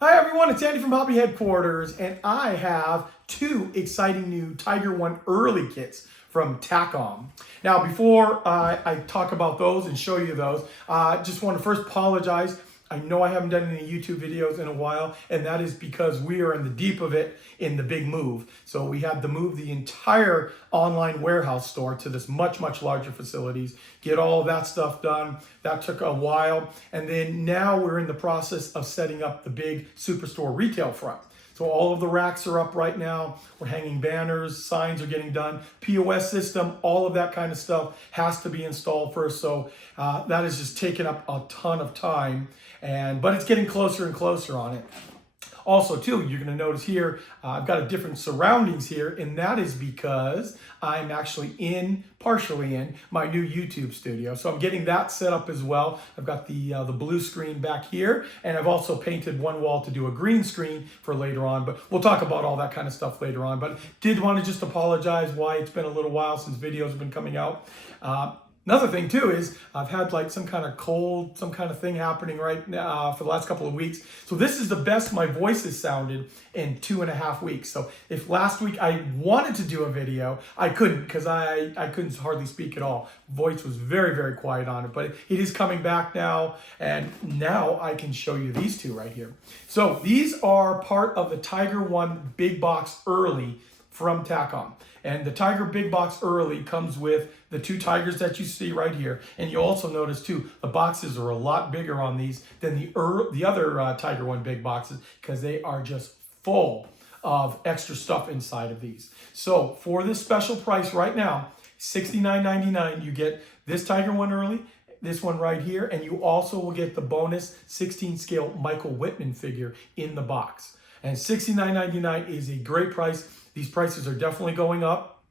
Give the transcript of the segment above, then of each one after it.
Hi everyone, it's Andy from Hobby Headquarters, and I have two exciting new Tiger One early kits from Takom. Now, before I talk about those and show you those, I just want to first apologize. I know I haven't done any YouTube videos in a while, and that is because we are in the deep of it in the big move. So we had to move the entire online warehouse store to this much larger facilities, get all of that stuff done. That took a while. And then now we're in the process of setting up the big superstore retail front. So all of the racks are up right now. We're hanging banners, signs are getting done, POS system, all of that kind of stuff has to be installed first. So that has just taken up a ton of time, but it's getting closer and closer on it. Also, too, you're going to notice here, I've got a different surroundings here, and that is because I'm actually partially in my new YouTube studio. So I'm getting that set up as well. I've got the blue screen back here, and I've also painted one wall to do a green screen for later on, but we'll talk about all that kind of stuff later on. But did want to just apologize why it's been a little while since videos have been coming out. Another thing too is I've had like some kind of cold, some kind of thing happening right now for the last couple of weeks. So this is the best my voice has sounded in 2.5 weeks. So if last week I wanted to do a video, I couldn't because I couldn't hardly speak at all. Voice was very quiet on it, but it is coming back now. And now I can show you these two right here. So these are part of the Tiger One Big Box Early from Takom. And the Tiger Big Box Early comes with the two tigers that you see right here. And you also notice too, the boxes are a lot bigger on these than the other Tiger One Big Boxes because they are just full of extra stuff inside of these. So for this special price right now, $69.99, you get this Tiger One Early, this one right here, and you also will get the bonus 16 scale Michael Whitman figure in the box. And $69.99 is a great price. These prices are definitely going up.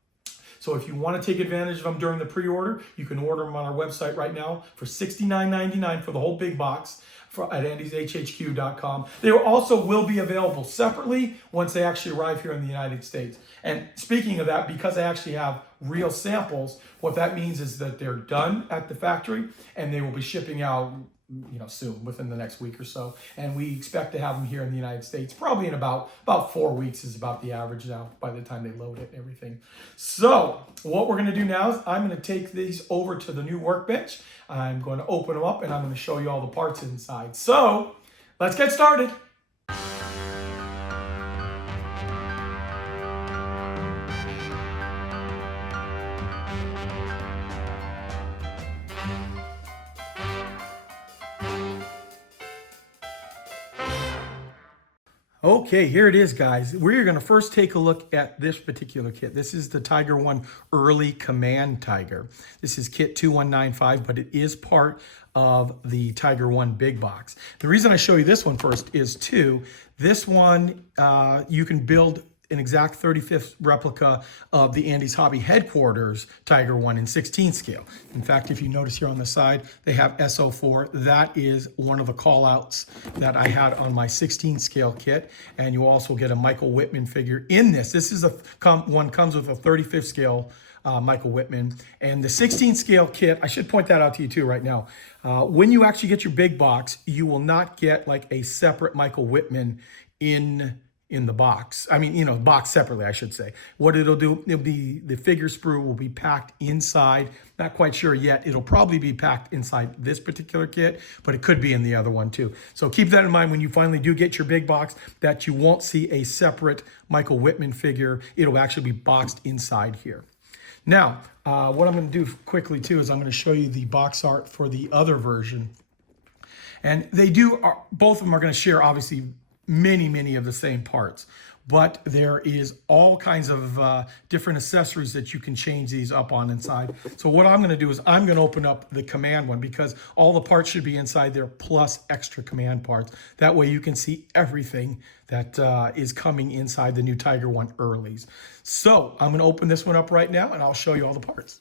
So if you want to take advantage of them during the pre-order, you can order them on our website right now for $69.99 for the whole big box at andyshhq.com. They also will be available separately once they actually arrive here in the United States. And speaking of that, because I actually have real samples, what that means is that they're done at the factory and they will be shipping out soon, within the next week or so. And we expect to have them here in the United States probably in about 4 weeks is about the average now by the time they load it and everything. So what we're going to do now is I'm going to take these over to the new workbench. I'm going to open them up and I'm going to show you all the parts inside. So let's get started. Okay, here it is, guys. We're going to first take a look at this particular kit. This is the Tiger One Early Command Tiger. This is kit 2195, but it is part of the Tiger One Big Box. The reason I show you this one first is this one, you can build an exact 35th replica of the Andy's Hobby Headquarters Tiger One in 16 scale. In fact, if you notice here on the side, they have SO4. That is one of the call outs that I had on my 16 scale kit. And you also get a Michael Whitman figure in this. This is one comes with a 35th scale Michael Whitman. And the 16 scale kit, I should point that out to you too right now. When you actually get your big box, you will not get like a separate Michael Whitman in the box. I mean, box separately, I should say. What it'll do, the figure sprue will be packed inside. Not quite sure yet. It'll probably be packed inside this particular kit, but it could be in the other one too. So keep that in mind when you finally do get your big box, that you won't see a separate Michael Whitman figure. It'll actually be boxed inside here. Now, what I'm going to do quickly too is I'm going to show you the box art for the other version. And both of them are going to share obviously many of the same parts, but there is all kinds of different accessories that you can change these up on inside. So what I'm going to do is I'm going to open up the command one because all the parts should be inside there plus extra command parts. That way you can see everything that is coming inside the new Tiger One Earlys. So I'm going to open this one up right now and I'll show you all the parts.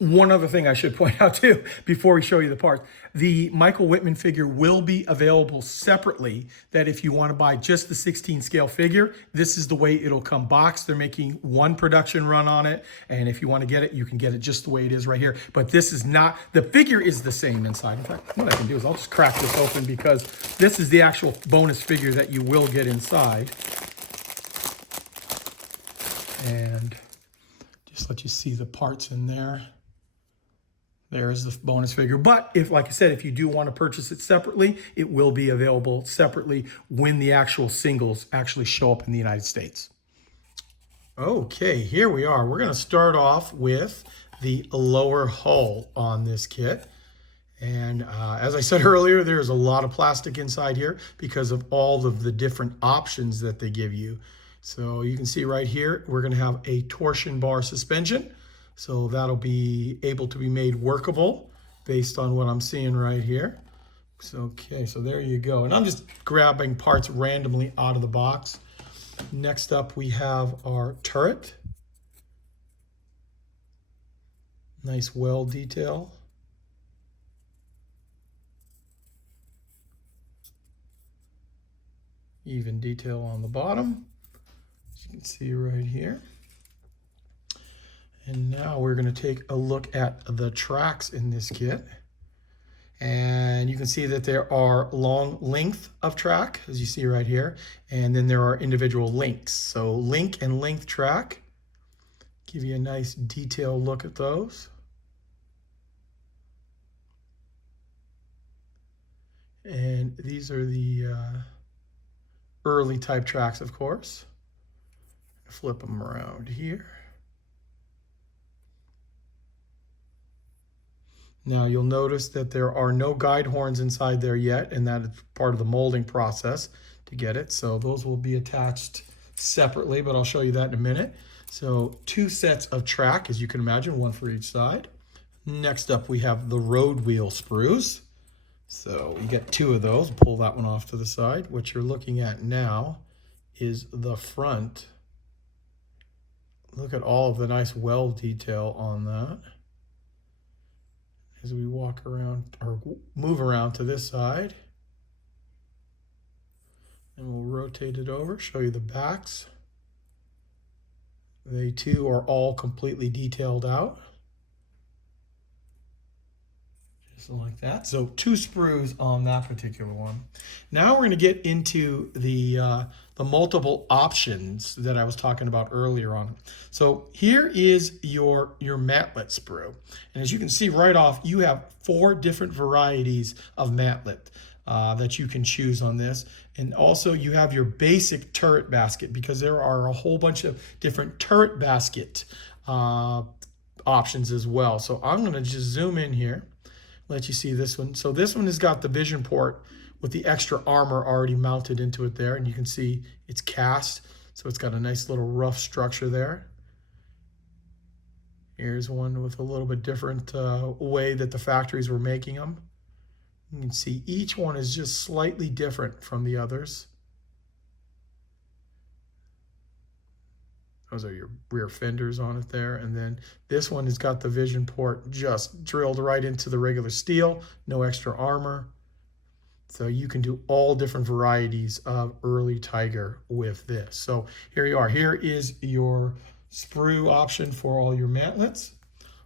One other thing I should point out too, before we show you the parts, the Michael Whitman figure will be available separately, that if you want to buy just the 16 scale figure, this is the way it'll come boxed. They're making one production run on it, and if you want to get it, you can get it just the way it is right here. But this is not, the figure is the same inside. In fact, what I can do is I'll just crack this open, because this is the actual bonus figure that you will get inside. And just let you see the parts in there. There's the bonus figure. But if, like I said, if you do want to purchase it separately, it will be available separately when the actual singles actually show up in the United States. Okay, here we are. We're going to start off with the lower hull on this kit. And as I said earlier, there's a lot of plastic inside here because of all of the different options that they give you. So you can see right here, we're going to have a torsion bar suspension. So that'll be able to be made workable based on what I'm seeing right here. So, okay, so there you go. And I'm just grabbing parts randomly out of the box. Next up, we have our turret. Nice well detail. Even detail on the bottom, as you can see right here. And now we're going to take a look at the tracks in this kit. And you can see that there are long length of track, as you see right here. And then there are individual links. So link and length track. Give you a nice detailed look at those. And these are the early type tracks, of course. Flip them around here. Now you'll notice that there are no guide horns inside there yet, and that is part of the molding process to get it. So those will be attached separately, but I'll show you that in a minute. So 2 sets of track, as you can imagine, 1 for each side. Next up, we have the road wheel sprues. So you get 2 of those. Pull that one off to the side. What you're looking at now is the front. Look at all of the nice well detail on that. As we walk around or move around to this side, and we'll rotate it over, show you the backs. They too are all completely detailed out. Just like that. So 2 sprues on that particular one. Now we're going to get into the multiple options that I was talking about earlier on. So here is your matlet sprue. And as you can see right off, you have 4 different varieties of matlet that you can choose on this. And also you have your basic turret basket, because there are a whole bunch of different turret basket options as well. So I'm going to just zoom in here, let you see this one. So this one has got the vision port with the extra armor already mounted into it there, and you can see it's cast, so it's got a nice little rough structure there. Here's one with a little bit different way that the factories were making them. You can see each one is just slightly different from the others. Those are your rear fenders on it there. And then this one has got the vision port just drilled right into the regular steel, no extra armor. So you can do all different varieties of early Tiger with this. So here you are. Here is your sprue option for all your mantlets.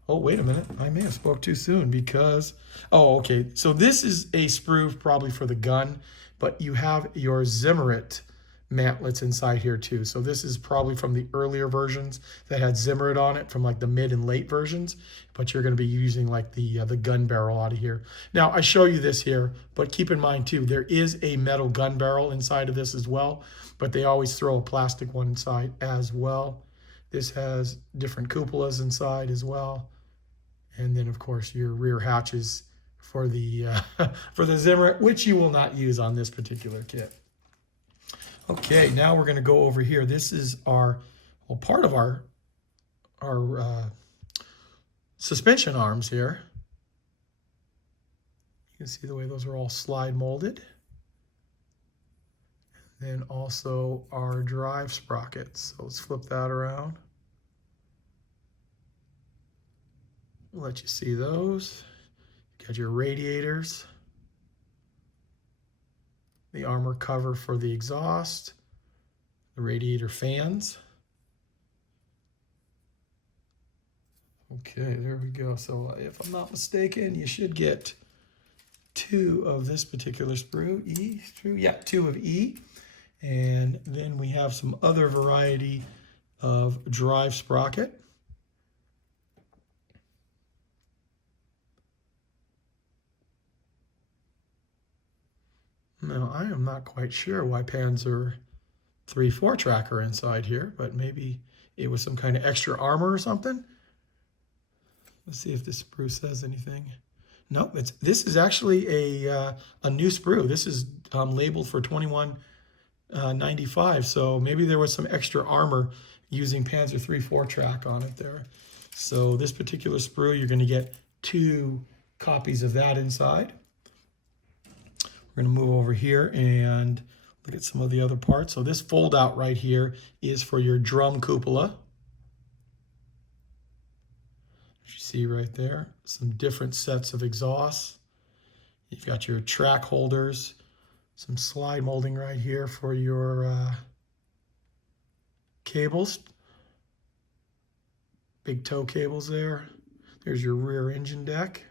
Oh, wait a minute. I may have spoke too soon because, oh, okay. So this is a sprue probably for the gun, but you have your Zimmerit mantlets inside here too. So this is probably from the earlier versions that had Zimmerit on it, from like the mid and late versions, but you're going to be using like the gun barrel out of here. Now I show you this here, but keep in mind too, there is a metal gun barrel inside of this as well, but they always throw a plastic one inside as well. This has different cupolas inside as well. And then of course your rear hatches for the for the Zimmerit, which you will not use on this particular kit. Okay, now we're going to go over here. This is our, well, part of our suspension arms here. You can see the way those are all slide molded. Then also our drive sprockets. So let's flip that around. I'll let you see those. Got your radiators, the armor cover for the exhaust, the radiator fans. Okay, there we go. So if I'm not mistaken, you should get 2 of this particular sprue, E sprue, yeah, 2 of E. And then we have some other variety of drive sprocket. Now, I am not quite sure why Panzer 3/4 tracker inside here, but maybe it was some kind of extra armor or something. Let's see if this sprue says anything. No, this is actually a new sprue. This is labeled for 2195, so maybe there was some extra armor using Panzer 3/4 track on it there. So this particular sprue, you're going to get 2 copies of that inside. We're going to move over here and look at some of the other parts. So this fold out right here is for your drum cupola. You see right there, some different sets of exhausts. You've got your track holders, some slide molding right here for your cables. Big toe cables there. There's your rear engine deck.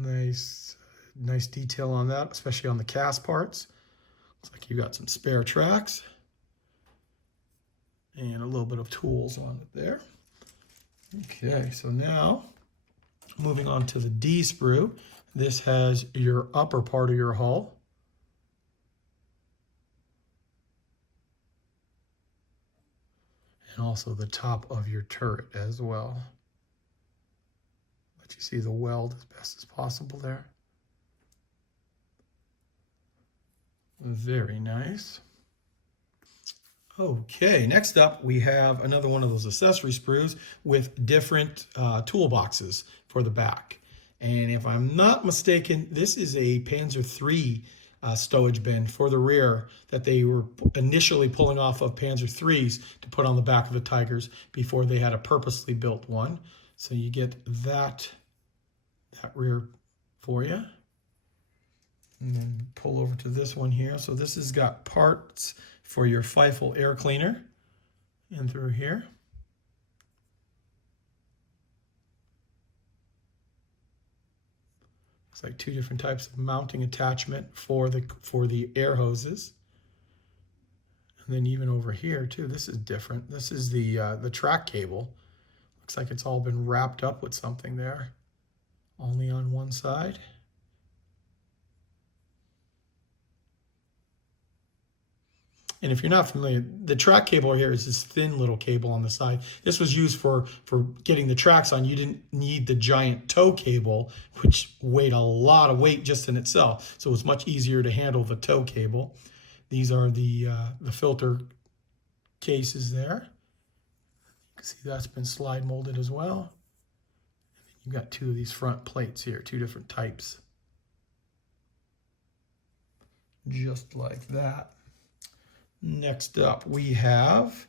Nice detail on that, especially on the cast parts. Looks like you got some spare tracks and a little bit of tools on it there. Okay, so now moving on to the D sprue. This has your upper part of your hull. And also the top of your turret as well. Let you see the weld as best as possible there. Very nice. Okay, next up we have another one of those accessory sprues with different toolboxes for the back. And if I'm not mistaken, this is a Panzer III stowage bin for the rear that they were initially pulling off of Panzer IIIs to put on the back of the Tigers before they had a purposely built one. So you get that rear for you. And then pull over to this one here. So this has got parts for your Feifel air cleaner in through here. Looks like 2 different types of mounting attachment for the air hoses. And then even over here too, this is different. This is the track cable. Looks like it's all been wrapped up with something there, only on one side. And if you're not familiar, the track cable here is this thin little cable on the side. This was used for getting the tracks on. You didn't need the giant tow cable, which weighed a lot of weight just in itself. So it was much easier to handle the tow cable. These are the filter cases there. You can see that's been slide molded as well. And then you've got 2 of these front plates here, 2 different types. Just like that. Next up, we have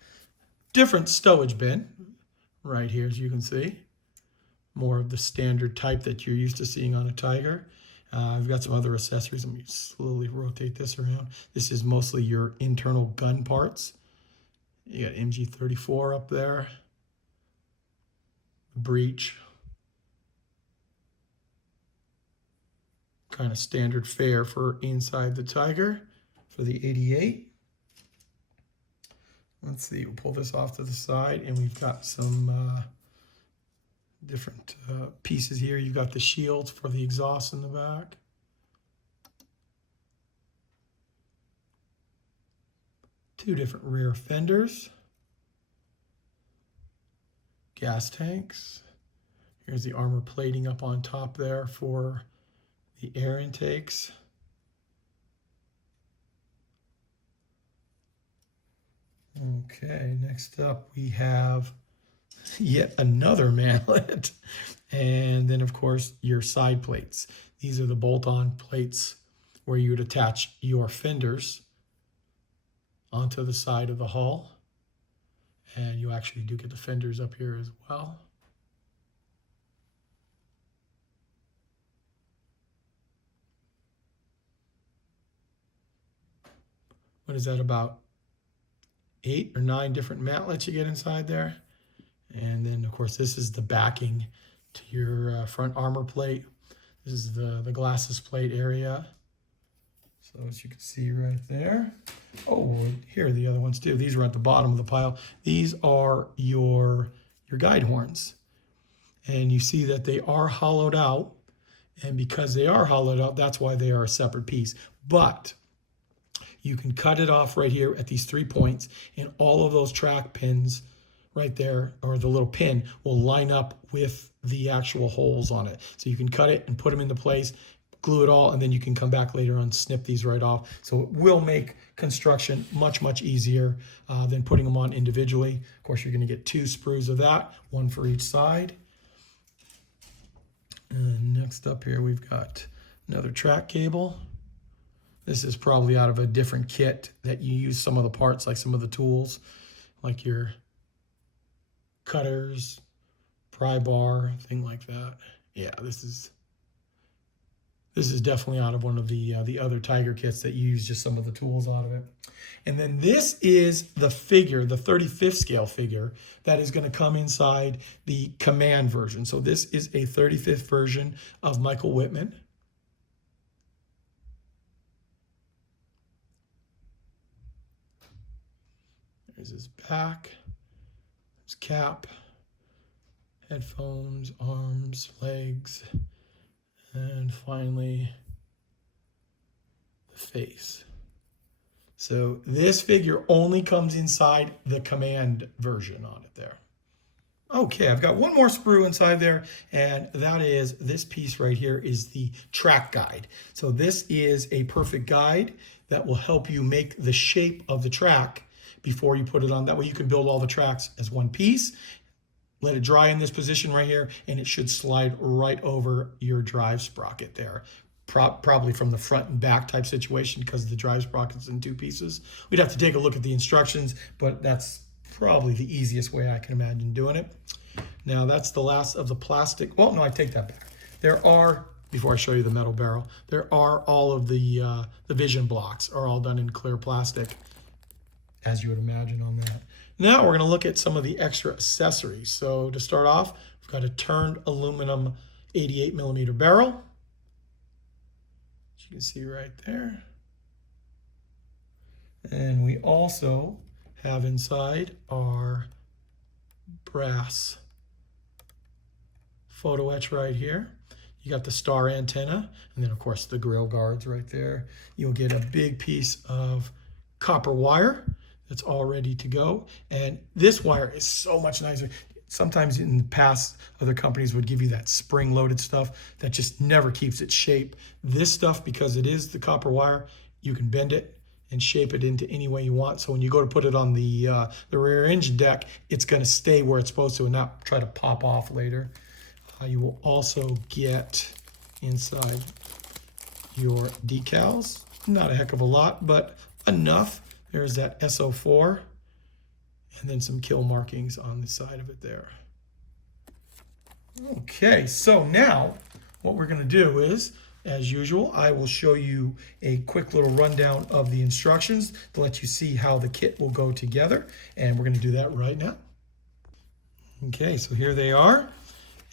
different stowage bin right here, as you can see. More of the standard type that you're used to seeing on a Tiger. I've got some other accessories. Let me slowly rotate this around. This is mostly your internal gun parts. You got MG34 up there, breech, kind of standard fare for inside the Tiger for the 88. Let's see, we'll pull this off to the side, and we've got some different pieces here. You've got the shields for the exhaust in the back. Two different rear fenders. Gas tanks. Here's the armor plating up on top there for the air intakes. Okay, next up we have yet another manlet. And then of course your side plates. These are the bolt-on plates where you would attach your fenders onto the side of the hull. And you actually do get the fenders up here as well. What is that, about 8 or 9 different mantlets you get inside there? And then, of course, this is the backing to your front armor plate. This is the glasses plate area. So as you can see right there. Oh, here are the other ones too. These are at the bottom of the pile. These are your guide horns. And you see that they are hollowed out. And because they are hollowed out, that's why they are a separate piece. But you can cut it off right here at these 3 points, and all of those track pins right there, or the little pin, will line up with the actual holes on it. So you can cut it and put them into place, glue it all, and then you can come back later on, snip these right off. So it will make construction much, much easier than putting them on individually. Of course, you're going to get 2 sprues of that, 1 for each side. And next up here, we've got another track cable. This is probably out of a different kit that you use some of the parts, like some of the tools, like your cutters, pry bar, thing like that. Yeah, this is definitely out of one of the other Tiger kits that you use just some of the tools out of it. And then this is the figure, the 35th scale figure, that is going to come inside the Command version. So this is a 35th version of Michael Whitman. There's his back, his cap, headphones, arms, legs, and finally the face. So this figure only comes inside the Command version on it there. Okay, I've got one more sprue inside there, and that is this piece right here is the track guide. So this is a perfect guide that will help you make the shape of the track before you put it on. That way you can build all the tracks as one piece. Let it dry in this position right here, and it should slide right over your drive sprocket there. Probably from the front and back type situation, because the drive sprocket's in 2 pieces. We'd have to take a look at the instructions, but that's probably the easiest way I can imagine doing it. Now that's the last of the plastic. Well, no, I take that back. There are, before I show you the metal barrel, there are all of the vision blocks are all done in clear plastic, as you would imagine on that. Now we're going to look at some of the extra accessories. So to start off, we've got a turned aluminum 88mm barrel, as you can see right there. And we also have inside our brass photo etch right here. You got the star antenna, and then of course the grill guards right there. You'll get a big piece of copper wire that's all ready to go. And this wire is so much nicer. Sometimes in the past, other companies would give you that spring-loaded stuff that just never keeps its shape. This stuff, because it is the copper wire, you can bend it and shape it into any way you want. So when you go to put it on the rear engine deck, it's going to stay where it's supposed to and not try to pop off later. You will also get inside your decals. Not a heck of a lot, but enough. There's that SO4, and then some kill markings on the side of it there. Okay, so now what we're going to do is, as usual, I will show you a quick little rundown of the instructions to let you see how the kit will go together, and we're going to do that right now. Okay, so here they are.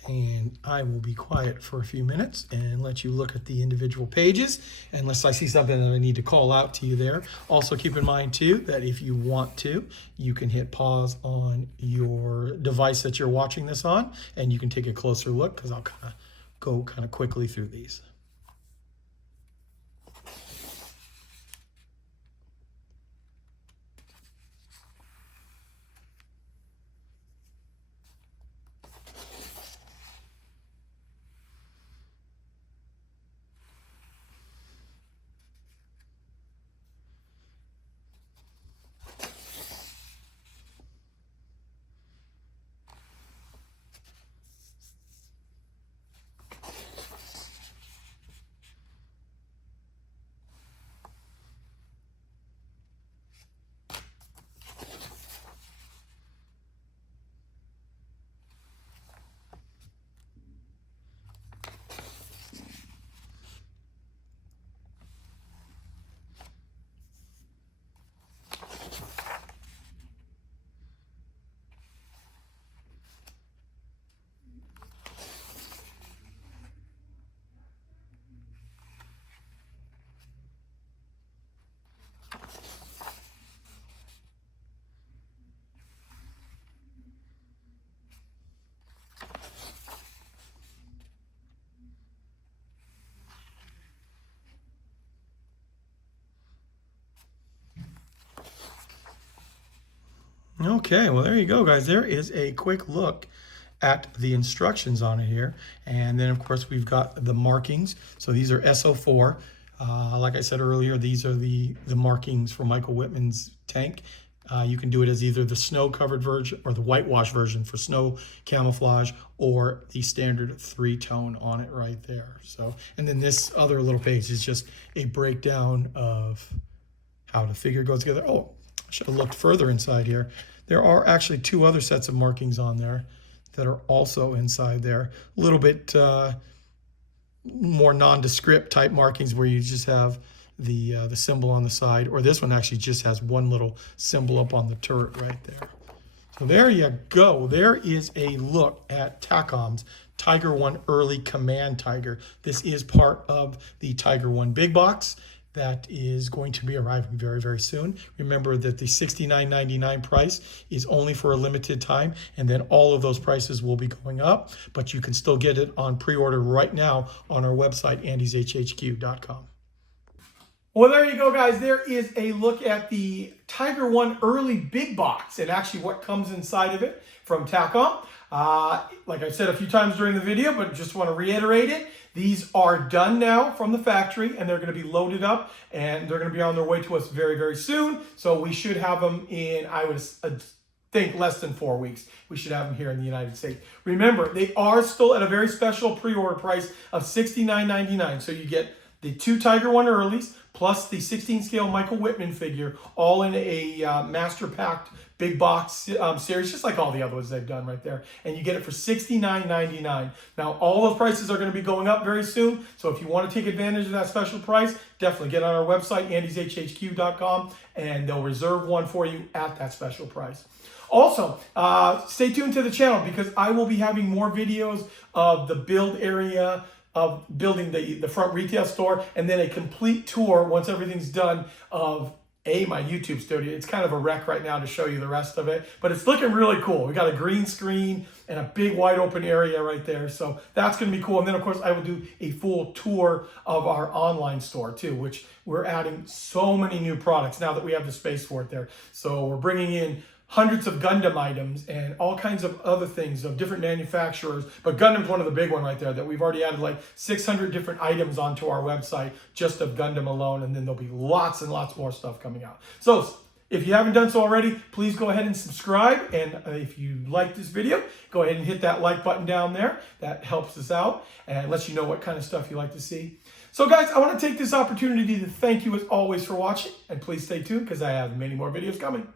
And I will be quiet for a few minutes and let you look at the individual pages, unless I see something that I need to call out to you there. Also keep in mind too that if you want to, you can hit pause on your device that you're watching this on, and you can take a closer look, because I'll go quickly through these. Okay, well, there you go, guys. There is a quick look at the instructions on it here. And then, of course, we've got the markings. So these are SO4. Like I said earlier, these are the markings for Michael Whitman's tank. You can do it as either the snow-covered version or the whitewash version for snow camouflage, or the standard 3-tone on it right there. So, and then this other little page is just a breakdown of how the figure goes together. Oh, I should have looked further inside here. There are actually 2 other sets of markings on there that are also inside there. A little bit more nondescript type markings where you just have the symbol on the side, or this one actually just has one little symbol up on the turret right there. So there you go. There is a look at Takom's Tiger One Early Command Tiger. This is part of the Tiger One Big Box that is going to be arriving very, very soon. Remember that the $69.99 price is only for a limited time, and then all of those prices will be going up, but you can still get it on pre-order right now on our website, andyshhq.com. Well, there you go, guys. There is a look at the Tiger One Early Big Box and actually what comes inside of it from Takom. Like I said a few times during the video, but just want to reiterate it. These are done now from the factory, and they're going to be loaded up, and they're going to be on their way to us very, very soon. So we should have them in, I would think, less than 4 weeks. We should have them here in the United States. Remember, they are still at a very special pre-order price of $69.99. So you get the 2 Tiger One Earlies plus the 16 scale Michael Whitman figure, all in a master packed big box series, just like all the other ones they've done right there. And you get it for $69.99. Now, all those prices are going to be going up very soon. So if you want to take advantage of that special price, definitely get on our website, andyshhq.com, and they'll reserve one for you at that special price. Also, stay tuned to the channel because I will be having more videos of the build area, of building the front retail store, and then a complete tour once everything's done of my YouTube studio. It's kind of a wreck right now to show you the rest of it, but it's looking really cool. We got a green screen and a big wide open area right there. So that's going to be cool. And then of course I will do a full tour of our online store too, which we're adding so many new products now that we have the space for it there. So we're bringing in hundreds of Gundam items and all kinds of other things of different manufacturers. But Gundam's one of the big one right there that we've already added like 600 different items onto our website just of Gundam alone. And then there'll be lots and lots more stuff coming out. So if you haven't done so already, please go ahead and subscribe. And if you like this video, go ahead and hit that like button down there. That helps us out and lets you know what kind of stuff you like to see. So guys, I want to take this opportunity to thank you as always for watching. And please stay tuned because I have many more videos coming.